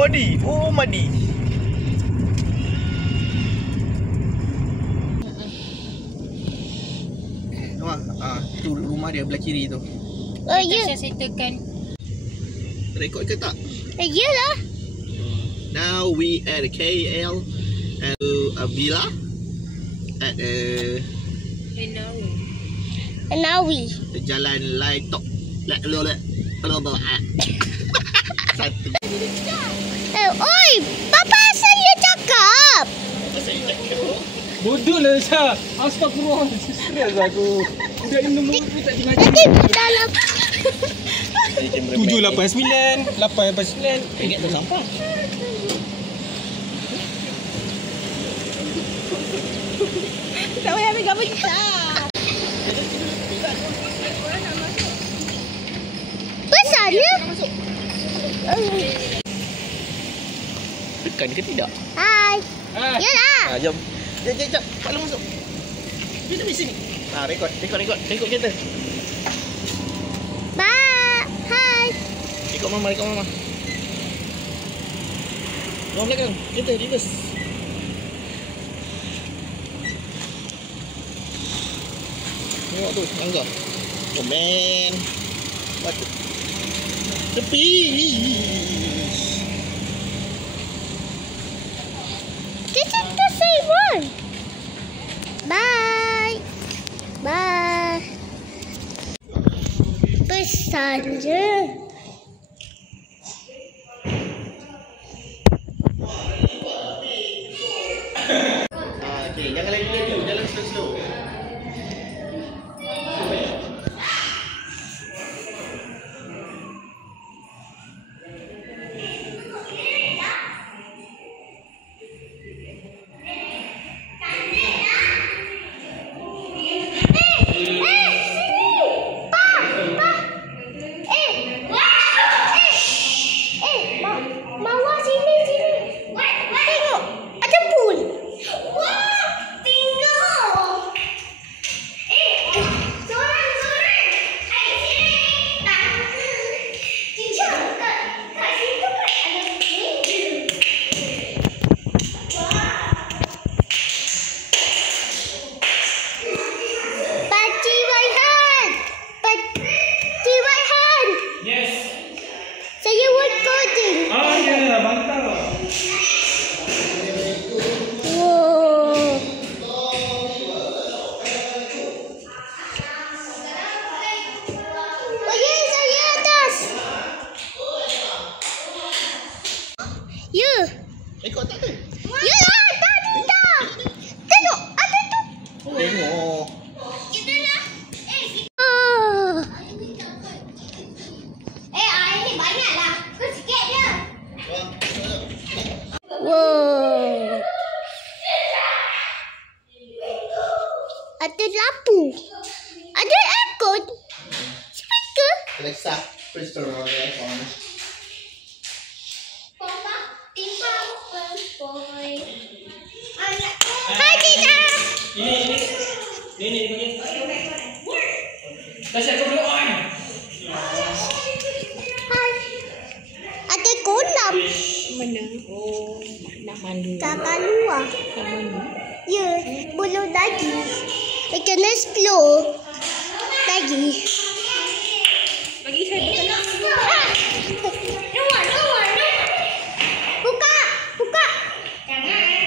body. Oh, madi. Tu rumah dia belah kiri tu. Oh, ya. Saya settlekan. Rekod ke tak? Iyalah. Now we at KL at a villa at Nawi. Jalan Lai Tok. Satu. Oi, Papa saya cakap. Bodoh lah Syah. Astagfirullah. Stres aku. Dah minum pun tak dengar. Nanti dalam. 789 889 Ringgit tu sampah. Tak payah ambil gambar besar. Besarnya. Tekan ke tidak? Hai. Yalah. Jom. Jom. Pak Long masuk. Kita di sini. Rekod kita. Bye. Hai. Ikut mama. Orang belakang. Kita reverse. Tengok tu, langgar. Oh man. Batu. Tepi. This is the same one. Bye. Bye. Besar je. Okey, jangan lagi jalan slow. Mawar sini. Tengok, ada pool. Wah, tengok. Sorang. Ayo sini. Cincang. Kat situ kan ada meja. Pakcik Waihan. Yes. Saya buat coding. Ya bantal. Wow. Oh ya, saya atas. Ya. Rekod tak ada. Yalah, tak. Tengok, ada tu. Tengok. Kita dah. Oh. Air ni banyaklah. Tu sikit je. Wow. Ada lampu. Ada aircon. Speaker. Alexa, please turn on the aircon. Papa, timbang boy. Hai Tina. Ini bagi. Dah siap kau belum on. Hai. Ada kolam. Mana? Oh, nak mandi. Kakak luar. Tak mandi. Ya, belum lagi. Kena explore lagi. Bagi saya bukan. Buka. Jangan.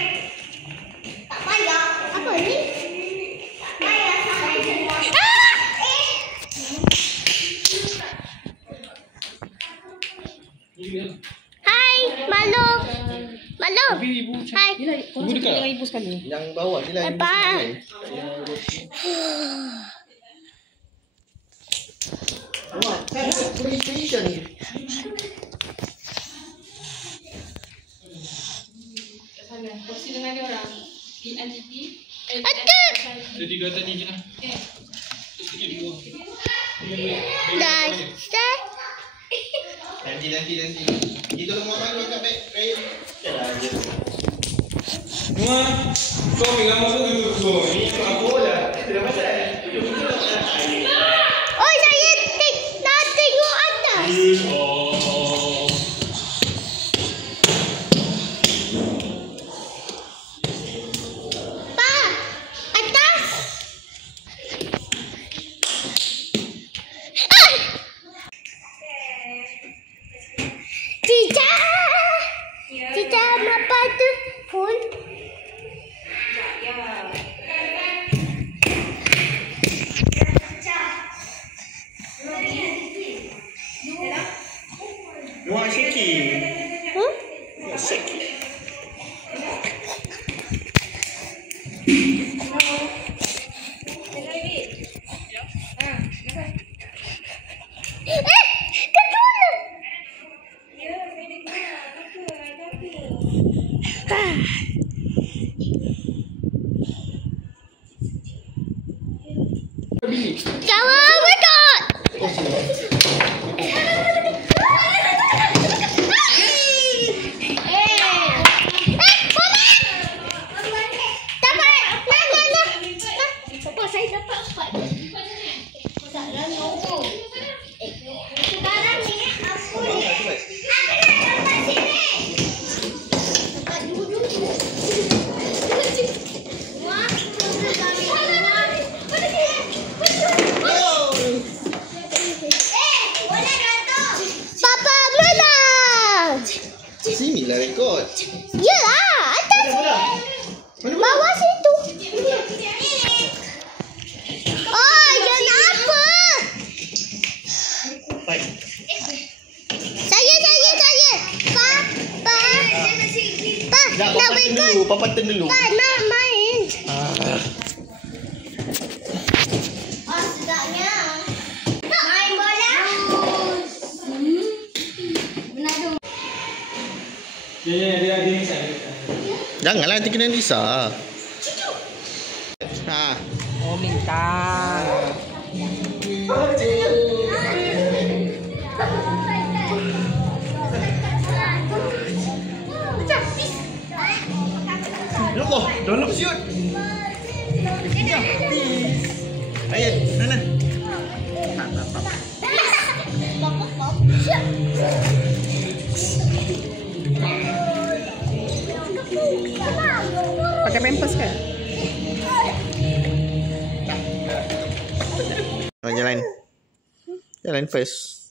Tak payah. Apa ni? Tak payah sampai semua. Hai, Malu. Hai. Ibu dekat. Ibu sekali. Yang bawah je lah. Apa? Wah, police station. Kat sana. Kursi dengan dia orang. DNTP. Ada. Jadi dua tadi je lah. Sikit dua. Dah. Nanti. Kita rumah main makan baik. Semua. Kau ambil gambar tu dulu. Ini aku lah. Sudah pasal. Oh, saya nak tengok atas. Oh. Muak shaky. Muak shaky. Jangan berdekat. Sini lah rekod. Yelah, atas bawah situ. Oh, jangan apa? Baik. Saya. Pa, nak berikut. Papa turn dulu. Pa, nak main. Oh, sedapnya. Main bola. Menadung. Dia ni saya. Janganlah nanti kena Lisa. Oh, minta. Allah, dalam siut. Ayat, sana. Pakai pampers ke? Jalan first.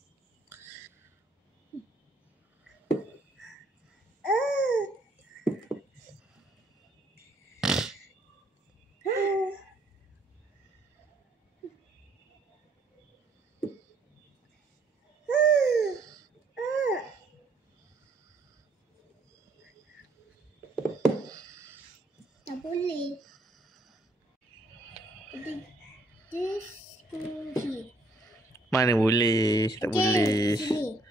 Tak boleh. This to here. Mana boleh? Tak boleh. Sini.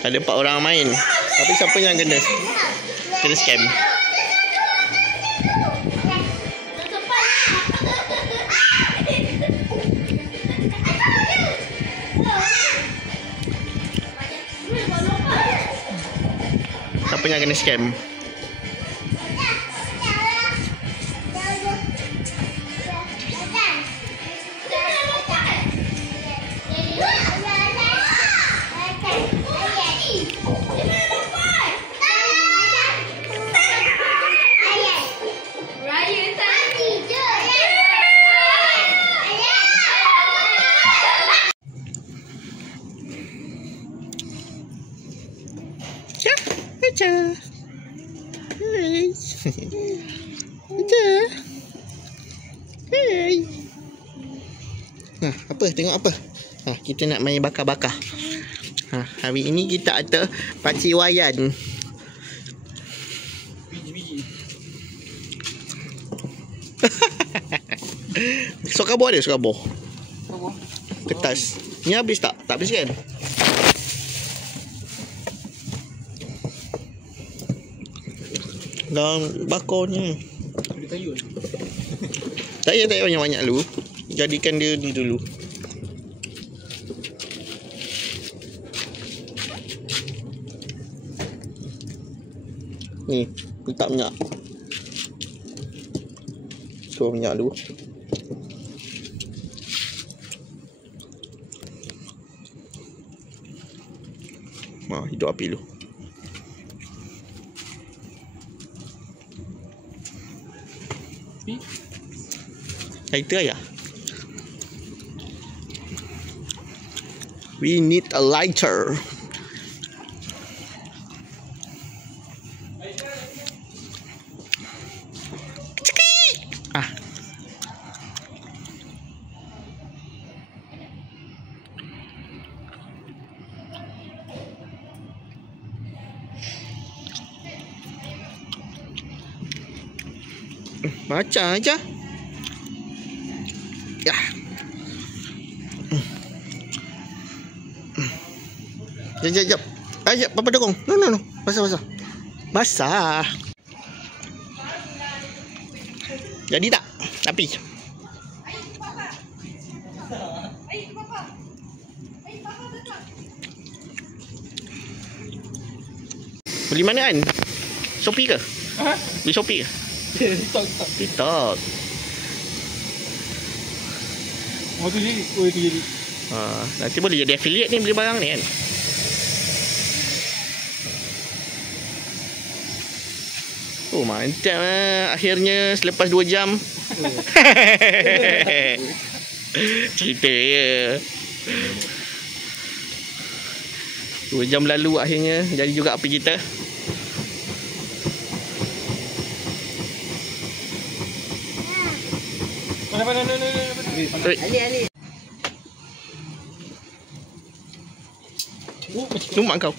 Ada 4 orang main. Tapi siapa yang kena scam? Siapa yang kena scam? Baca. Hai. Baca. Hai. Nah, apa? Tengok apa? Kita nak main bakar-bakar. Hari ini kita ada pakcik wayan. Sokabo ada sokabo. Kertas. Ni habis tak? Tak habis kan? Dan bakarnya. Tak payah banyak-banyak dulu. Jadikan dia ni dulu. Ni, letak minyak. Tuang minyak dulu. Hidup api dulu. Lighter ya. We need a lighter. Baca aja. Ya. Jap. Ayo, Papa dorong. No. Basah. Basah. Jadi tak? Tapi. Beli mana kan? Shopee ke? Ha? Beli Shopee ke? TikTok. TikTok. Oh tu jadi. Oh itu jadi. Nanti boleh jadi affiliate ni beli barang ni kan? Oh mantap lah. Akhirnya selepas 2 jam. Cerita ya. 2 jam lalu akhirnya jadi juga api kita. Mana. Ali. Rumah kau.